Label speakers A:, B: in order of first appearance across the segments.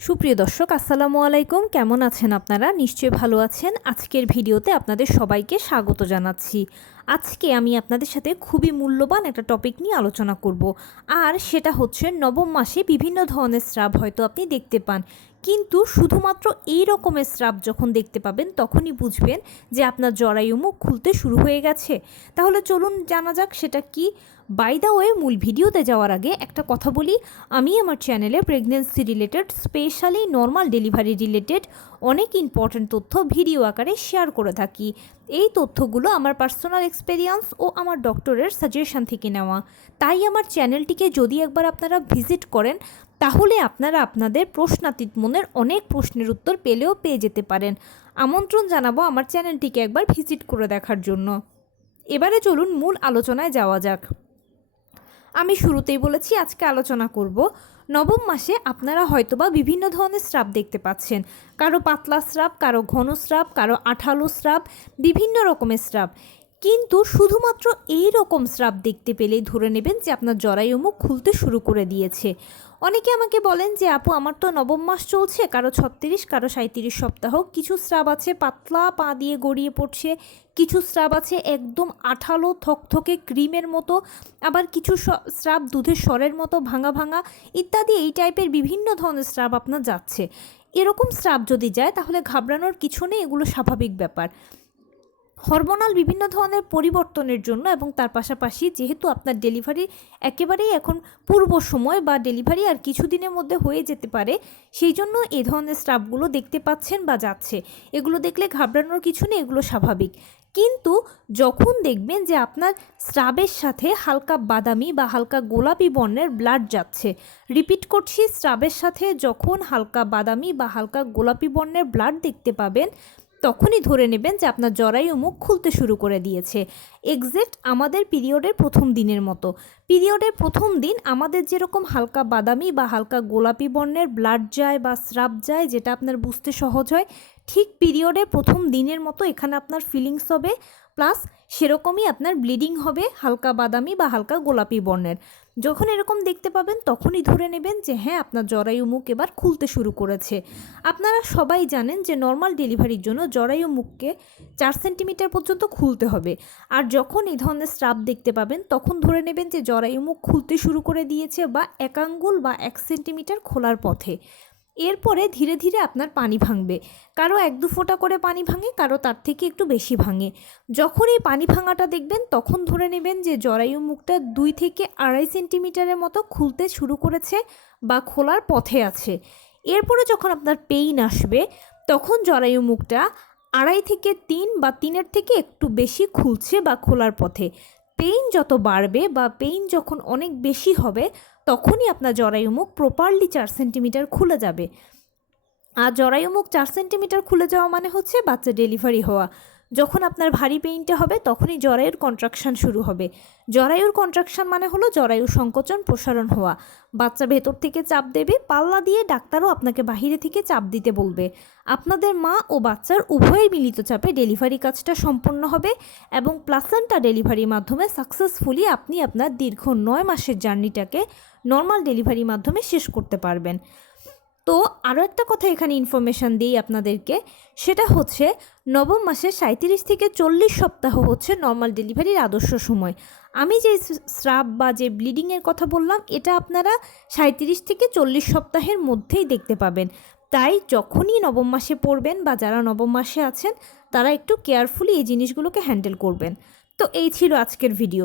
A: সুপ্রিয় দর্শক, আসসালামু আলাইকুম। কেমন আছেন আপনারা? নিশ্চয়ই ভালো আছেন। আজকের ভিডিওতে আপনাদের সবাইকে স্বাগত জানাচ্ছি। আজকে আমি আপনাদের সাথে খুবই মূল্যবান একটা টপিক নিয়ে আলোচনা করব। আর সেটা হচ্ছে নবম মাসে বিভিন্ন ধরনের স্রাব হয়তো আপনি দেখতে পান। কিন্তু শুধুমাত্র এই রকমের স্রাব যখন দেখতে পাবেন, তখনই বুঝবেন যে আপনার জরায়ু মুখ খুলতে শুরু হয়ে গেছে। তাহলে চলুন জানা যাক সেটা কি। বাই দ্য ওয়ে মূল ভিডিওতে যাওয়ার আগে একটা কথা বলি। আমি আমার চ্যানেলে pregnancy related specially normal delivery related অনেক ইম্পর্ট্যান্ট তথ্য ভিডিও আকারে শেয়ার করে থাকি। এই তথ্যগুলো আমার পার্সোনাল এক্সপেরিয়েন্স ও আমার ডক্টরের সাজেশন থেকে নেওয়া। তাই আমার চ্যানেলটিকে যদি একবার আপনারা ভিজিট করেন, তাহলে আপনারা আপনাদের প্রশ্নাতীত মনের অনেক প্রশ্নের উত্তর পেলেও পেয়ে যেতে পারেন। আমন্ত্রণ জানাব আমার চ্যানেলটিকে একবার ভিজিট করে দেখার জন্য। এবারে চলুন মূল আলোচনায় যাওয়া যাক। আমি শুরুতেই বলেছি, আজকে আলোচনা করব, নবম মাসে আপনারা হয়তোবা বিভিন্ন ধরনের স্রাব দেখতে পাচ্ছেন। কারও পাতলা স্রাব, কারও ঘন স্রাব, কারও আঠালো স্রাব, বিভিন্ন রকমের স্রাব। কিন্তু শুধুমাত্র এই রকম স্রাব দেখতে পেলেই ধরে নেবেন যে আপনার জরায়ু মুখ খুলতে শুরু করে দিয়েছে। অনেকে আমাকে বলেন যে, আপু, আমার তো নবম মাস চলছে, কারও ছত্রিশ, কারও সাঁত্রিশ সপ্তাহ। কিছু স্রাব আছে পাতলা পা দিয়ে গড়িয়ে পড়ছে, কিছু স্রাব আছে একদম আঠালো, থকথকে ক্রিমের মতো, আবার কিছু স্রাব দুধের স্বরের মতো ভাঙা ভাঙা, ইত্যাদি, এই টাইপের বিভিন্ন ধরনের স্রাব আপনার যাচ্ছে। এরকম স্রাব যদি যায়, তাহলে ঘাবড়ানোর কিছু নেই, এগুলো স্বাভাবিক ব্যাপার। হরমোনাল বিভিন্ন ধরনের পরিবর্তনের জন্য এবং তার পাশাপাশি যেহেতু আপনার ডেলিভারি একেবারেই এখন পূর্ব সময় বা ডেলিভারি আর কিছুদিনের মধ্যে হয়ে যেতে পারে, সেই জন্য এই ধরনের স্টাফগুলো দেখতে পাচ্ছেন বা যাচ্ছে। এগুলো দেখলে ঘাবড়ানোর কিছু নেই, এগুলো স্বাভাবিক। কিন্তু যখন দেখবেন যে আপনার স্রাবের সাথে হালকা বাদামি বা হালকা গোলাপি বর্ণের ব্লাড যাচ্ছে রিপিট করছি, স্রাবের সাথে যখন হালকা বাদামি বা হালকা গোলাপি বর্ণের ব্লাড দেখতে পাবেন তখনই ধরে নেবেন যে আপনার জরায়ু মুখ খুলতে শুরু করে দিয়েছে। এক্স্যাক্ট আমাদের পিরিয়ডের প্রথম দিনের মতো। পিরিয়ডের প্রথম দিন আমাদের যেরকম হালকা বাদামি বা হালকা গোলাপি বর্ণের ব্লাড যায় বা স্রাব যায়, যেটা আপনার বুঝতে সহজ হয়, ঠিক পিরিয়ডের প্রথম দিনের মতো এখানে আপনার ফিলিংস হবে প্লাস সেরকমই আপনার ব্লিডিং হবে হালকা বাদামি বা হালকা গোলাপি বর্ণের। যখন এরকম দেখতে পাবেন, তখনই ধরে নেবেন যে হ্যাঁ আপনার জরায়ু মুখ এবার খুলতে শুরু করেছে। আপনারা সবাই জানেন যে নর্মাল ডেলিভারির জন্য জরায়ু মুখকে চার সেন্টিমিটার পর্যন্ত খুলতে হবে। আর যখন এই ধরনের স্রাব দেখতে পাবেন, তখন ধরে নেবেন যে জরায়ু মুখ খুলতে শুরু করে দিয়েছে বা একাঙ্গুল বা এক সেন্টিমিটার খোলার পথে। এরপরে ধীরে ধীরে আপনার পানি ভাঙবে। কারও এক দু ফোঁটা করে পানি ভাঙে, কারও তার থেকে একটু বেশি ভাঙে। যখন এই পানি ভাঙাটা দেখবেন, তখন ধরে নেবেন যে জরায়ু মুখটা দুই থেকে আড়াই সেন্টিমিটারের মতো খুলতে শুরু করেছে বা খোলার পথে আছে। এরপরে যখন আপনার পেইন আসবে, তখন জরায়ু মুখটা আড়াই থেকে তিন বা তিনের থেকে একটু বেশি খুলছে বা খোলার পথে। পেইন যত বাড়বে বা পেইন যখন অনেক বেশি হবে, তখনই আপনার জরায়ুমুখ প্রপারলি চার সেন্টিমিটার খুলে যাবে। আর জরায়ুমুখ চার সেন্টিমিটার খুলে যাওয়া মানে হচ্ছে বাচ্চা ডেলিভারি হওয়া। যখন আপনার ভারী পেইনটা হবে, তখনই জরায়ুর কন্ট্রাকশন শুরু হবে। জরায়ুর কন্ট্রাকশন মানে হলো জরায়ু সংকোচন প্রসারণ হওয়া। বাচ্চা ভেতর থেকে চাপ দেবে, পাল্লা দিয়ে ডাক্তারও আপনাকে বাহিরে থেকে চাপ দিতে বলবে। আপনাদের মা ও বাচ্চার উভয়ের মিলিত চাপে ডেলিভারি কাজটা সম্পন্ন হবে এবং প্লাসেন্টা ডেলিভারির মাধ্যমে সাকসেসফুলি আপনি আপনার দীর্ঘ নয় মাসের জার্নিটাকে নর্মাল ডেলিভারির মাধ্যমে শেষ করতে পারবেন। তো আরও একটা কথা এখানে ইনফরমেশান দিই আপনাদেরকে। সেটা হচ্ছে, নবম মাসের সাঁত্রিশ থেকে চল্লিশ সপ্তাহ হচ্ছে নর্মাল ডেলিভারির আদর্শ সময়। আমি যে স্রাব বা যে ব্লিডিংয়ের কথা বললাম, এটা আপনারা সাঁত্রিশ থেকে চল্লিশ সপ্তাহের মধ্যেই দেখতে পাবেন। তাই যখনই নবম মাসে পড়বেন বা যারা নবম মাসে আছেন, তারা একটু কেয়ারফুলি এই জিনিসগুলোকে হ্যান্ডেল করবেন। তো এই ছিল আজকের ভিডিও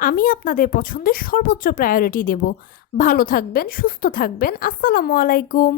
A: আমি আপনাদের পছন্দের সর্বোচ্চ প্রায়োরিটি দেব। ভালো থাকবেন সুস্থ থাকবেন। আসসালামু আলাইকুম।